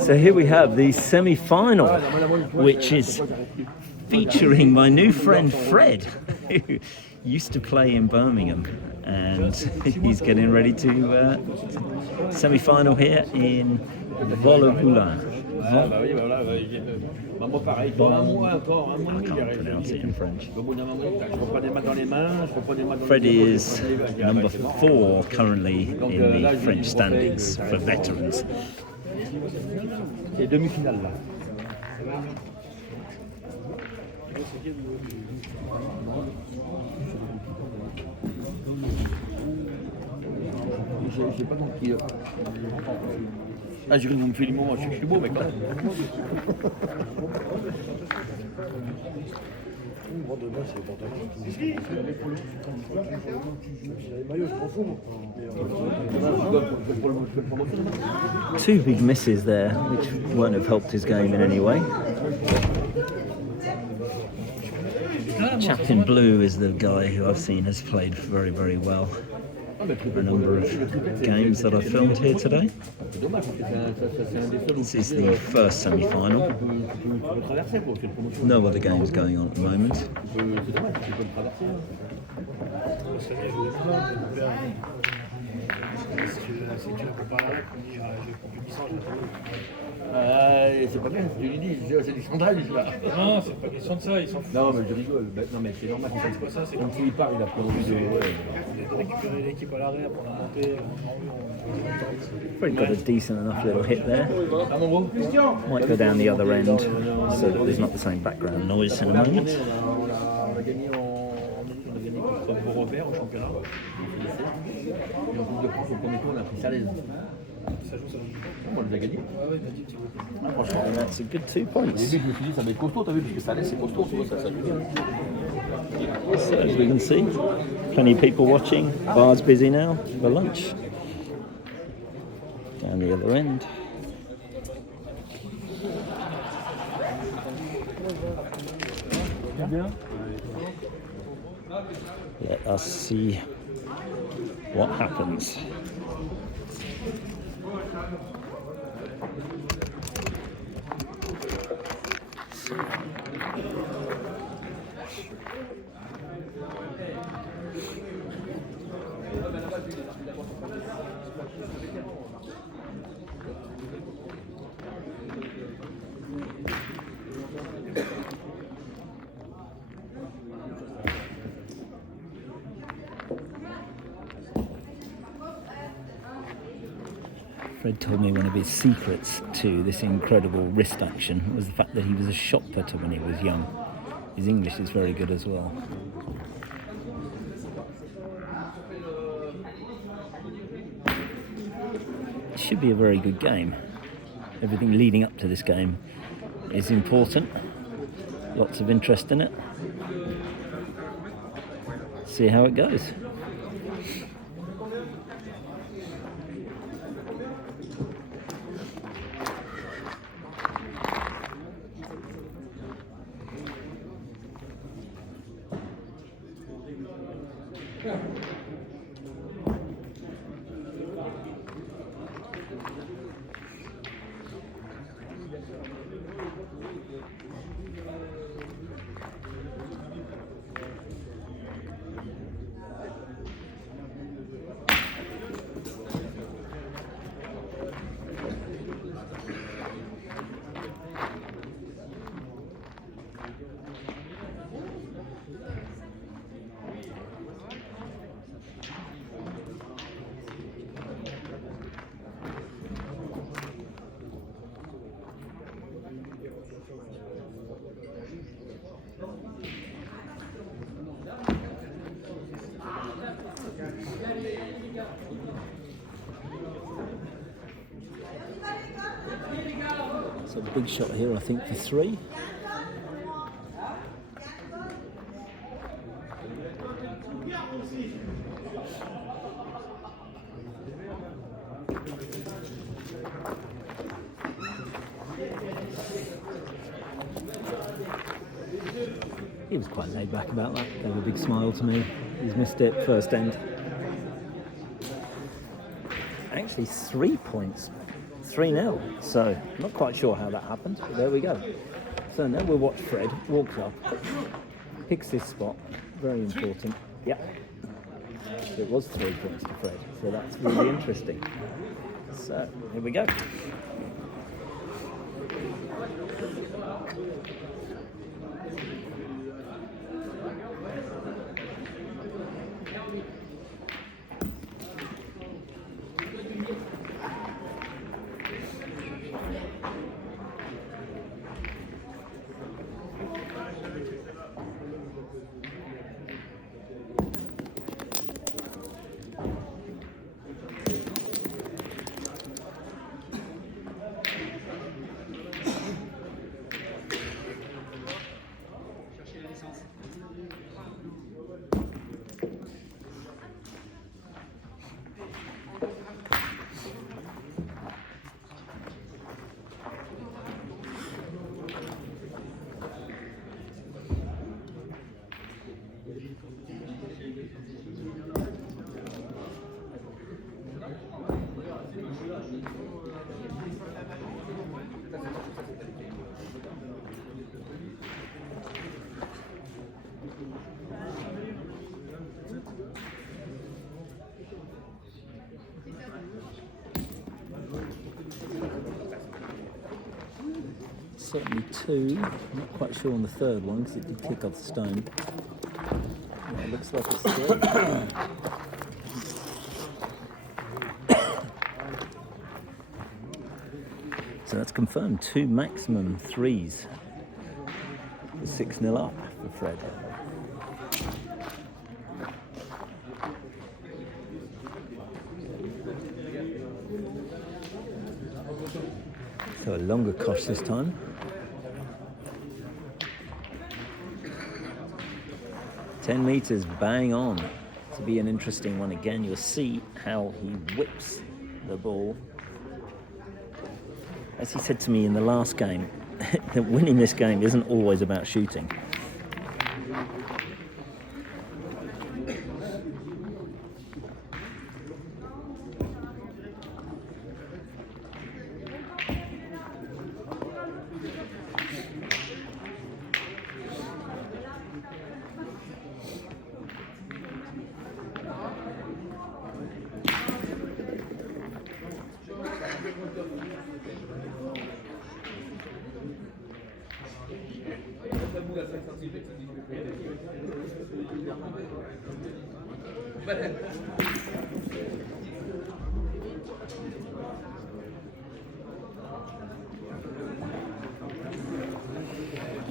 So here we have the semi-final, which is featuring my new friend Fred, who used to play in Birmingham, and he's getting ready to semi-final here in Vaulx. I can't pronounce it in French. Fred is number 4 currently in the French standings for veterans. Et demi-finale là. J'ai pas compris. Ah, j'ai cru que vous me filmez, moi je suis beau, mec. Two big misses there, which won't have helped his game in any way. Chap in blue is the guy who I've seen has played very, very well for a number of games that I've filmed here today. This is the first semi-final. No other games going on at the moment. C'est pas bien, tu lui dis, c'est du chantage là. Non, c'est pas question de ça, ils s'en foutent. Non, mais je rigole. Non, mais c'est normal. C'est pas ça, c'est quand il part, il a plus envie de. de récupérer l'équipe à l'arrière pour la montée. Fred got a decent enough little hit there. Might go down the other end so that there's not the same background noise in a moment. On a gagné contre Robert au championnat. Et en Coupe de France, au premier tour, on a pris Salaise. Ça joue. On les a gagnés. Franchement, that's a good 2 points. Au début, je me suis dit, ça va être costaud, t'as vu, parce que Salaise, c'est costaud, ça joue bien. So as we can see, plenty of people watching. Bar's busy now for lunch. Down the other end. Let us see what happens. Fred told me one of his secrets to this incredible wrist action was the fact that he was a shot putter when he was young. His English is very good as well. It should be a very good game. Everything leading up to this game is important. Lots of interest in it. See how it goes. So a big shot here, I think, for 3. He was quite laid back about that. Gave a big smile to me. He's missed it first end. Actually 3 points. 3-0. So not quite sure how that happened, but there we go. So now we'll watch Fred walks up, picks his spot, very important. Yeah, it was 3 points to Fred, so that's really interesting. So here we go. Certainly 2. I'm not quite sure on the third one because it did kick off the stone. Yeah, it looks like it's 3. So that's confirmed. 2 maximum 3s. 6-0 up for Fred. So a longer cosh this time. 10 meters, bang on. To be an interesting one again. You'll see how he whips the ball. As he said to me in the last game, that winning this game isn't always about shooting.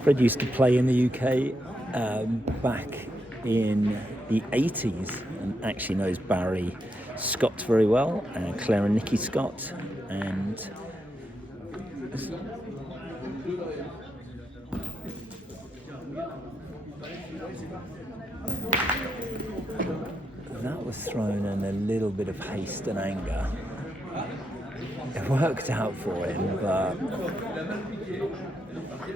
Fred used to play in the UK back in the 80s and actually knows Barry Scott very well, Claire and Nikki Scott, and that was thrown in a little bit of haste and anger. It worked out for him, but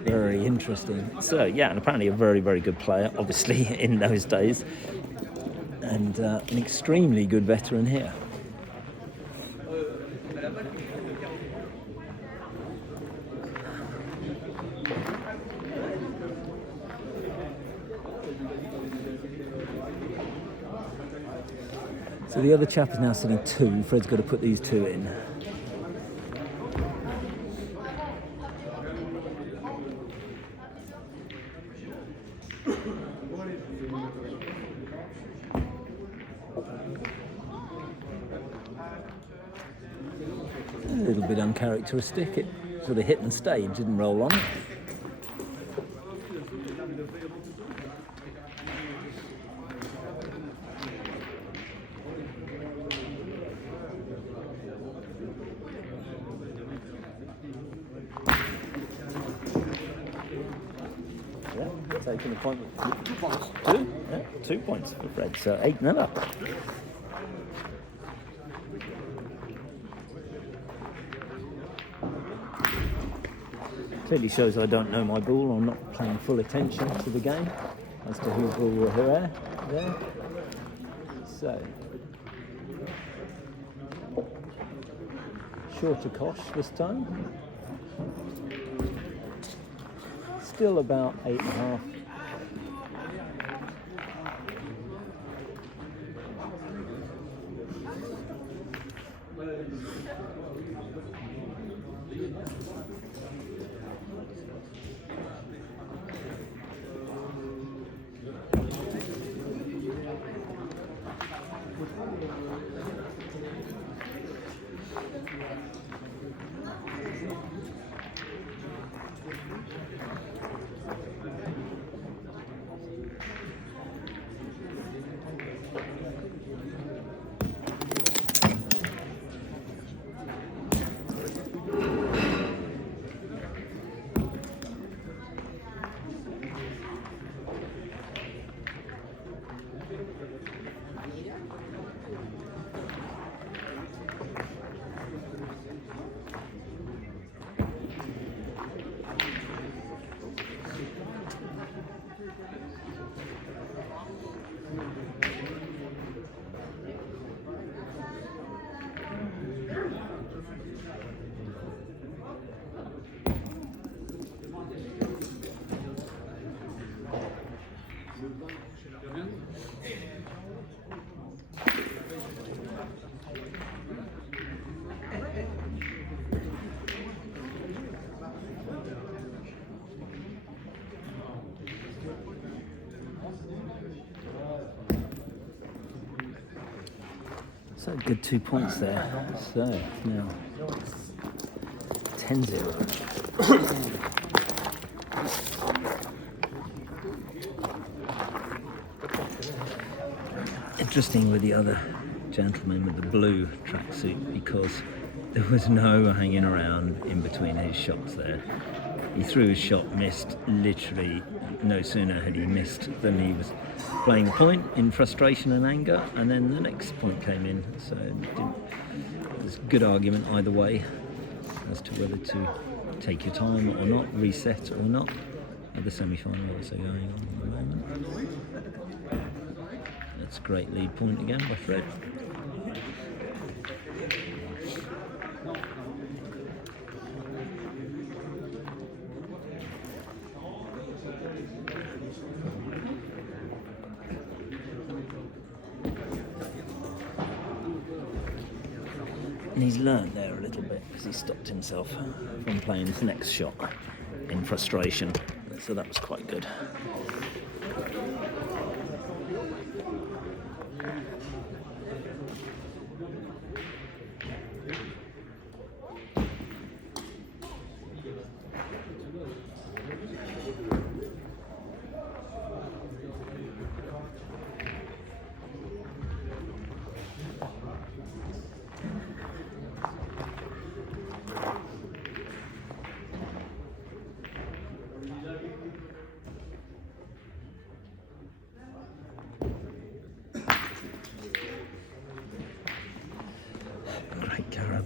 very interesting. So yeah, and apparently a very, very good player, obviously, in those days, and an extremely good veteran here. So the other chap is now sitting 2. Fred's got to put these 2 in. A little bit uncharacteristic. It sort of hit and stayed, didn't roll on. Taking the point with 2 points. 2? Yeah, 2 points for Fred, so 8-0 up. Clearly shows I don't know my ball, I'm not paying full attention to the game as to whose ball were there. So, shorter kosh this time. Still about 8.5. So good 2 points there. So now 10-0. Interesting with the other gentleman with the blue tracksuit, because there was no hanging around in between his shots there. He threw his shot, missed. Literally no sooner had he missed than he was playing the point in frustration and anger, and then the next point came in. So there's good argument either way as to whether to take your time or not, reset or not. The semi-final also going on at the moment. That's a great lead point again by Fred. And he's learnt there a little bit because he stopped himself from playing his next shot in frustration. So that was quite good.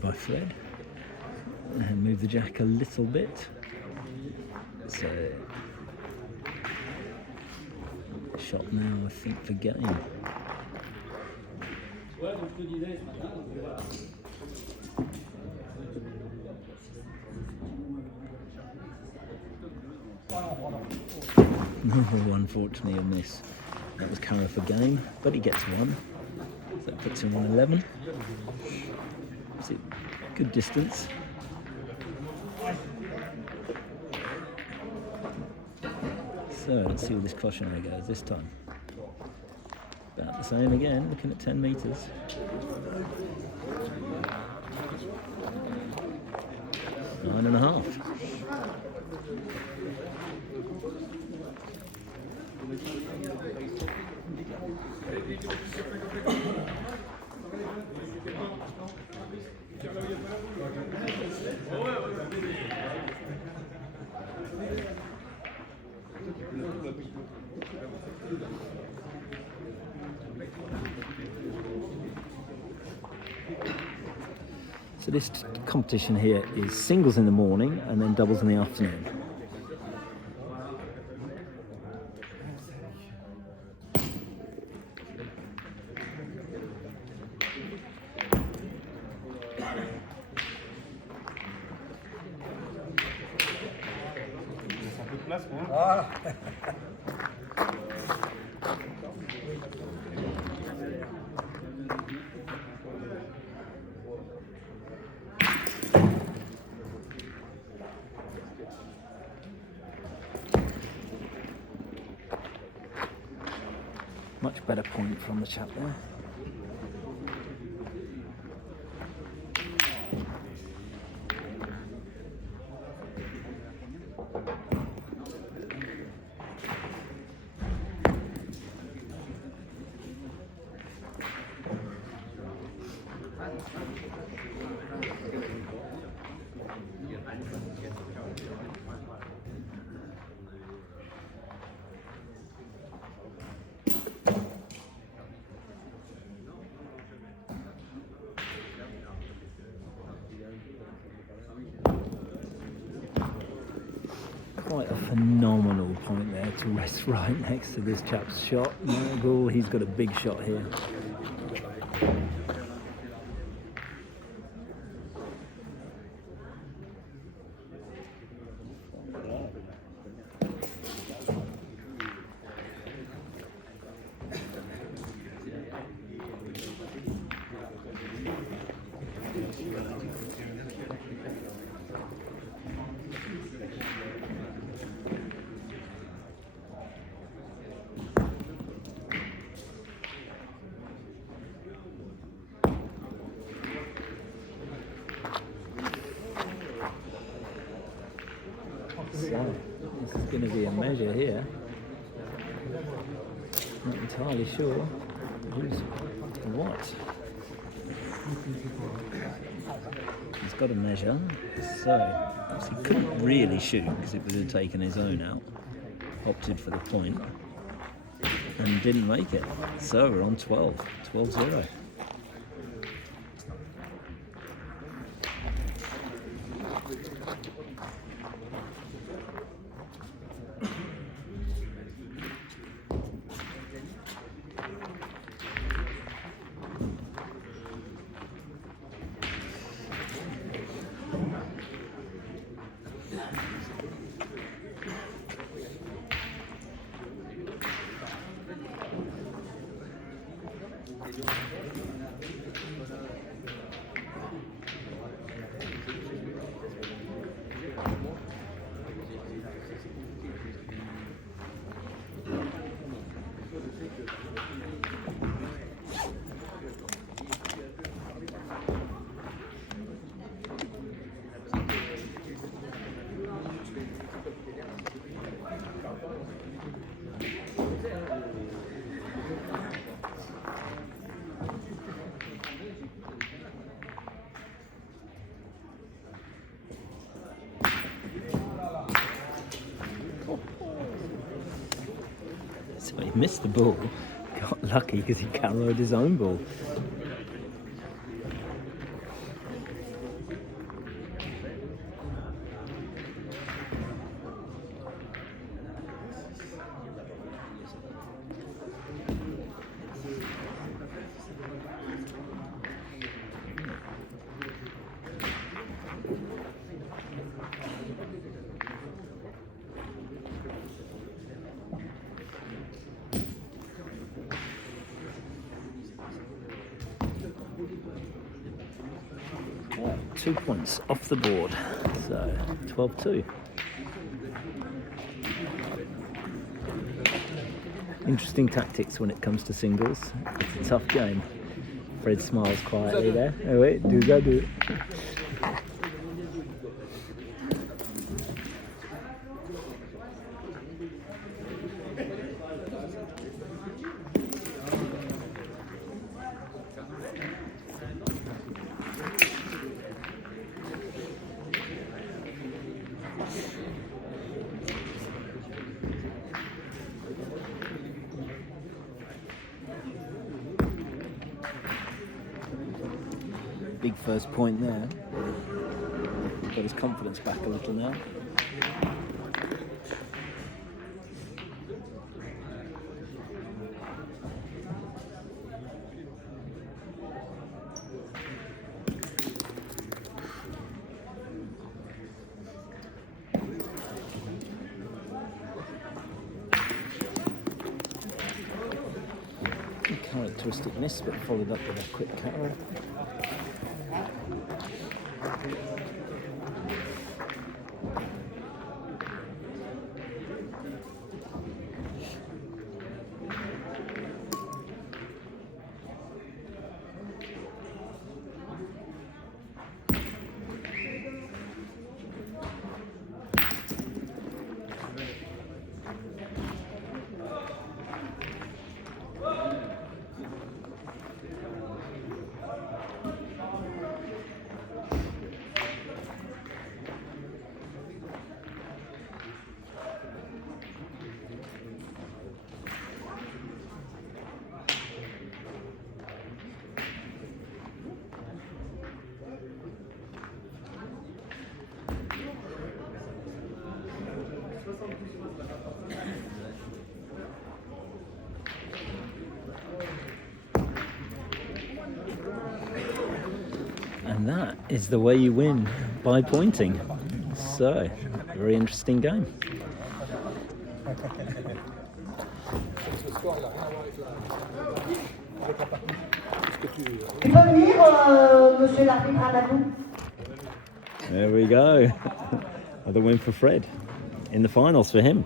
By Fred, and move the jack a little bit. So shot now, I think, for game. No, unfortunately a miss. That was Cara for game, but he gets one. So that puts him on 11. Good distance. So let's see where this cautionary goes this time. About the same again, looking at 10 metres. Nine and a half. So this competition here is singles in the morning and then doubles in the afternoon. place, moi. Voilà. Much better point from the chap there. Quite a phenomenal point there to rest right next to this chap's shot. No, he's got a big shot here. So, this is going to be a measure here. Not entirely sure who's what. He's got a measure, so he couldn't really shoot because it would have taken his own out. Opted for the point and didn't make it. So we're on 12-0. So he missed the ball, got lucky because he carried his own ball. Well, 2 points off the board, so 12-2. Interesting tactics when it comes to singles. It's a tough game. Fred smiles quietly there. Oh wait, do it. Big first point there. Got his confidence back a little now. slight twisted miss, but followed up with a quick carry. And that is the way you win, by pointing. So, very interesting game. There we go. Another win for Fred in the finals for him.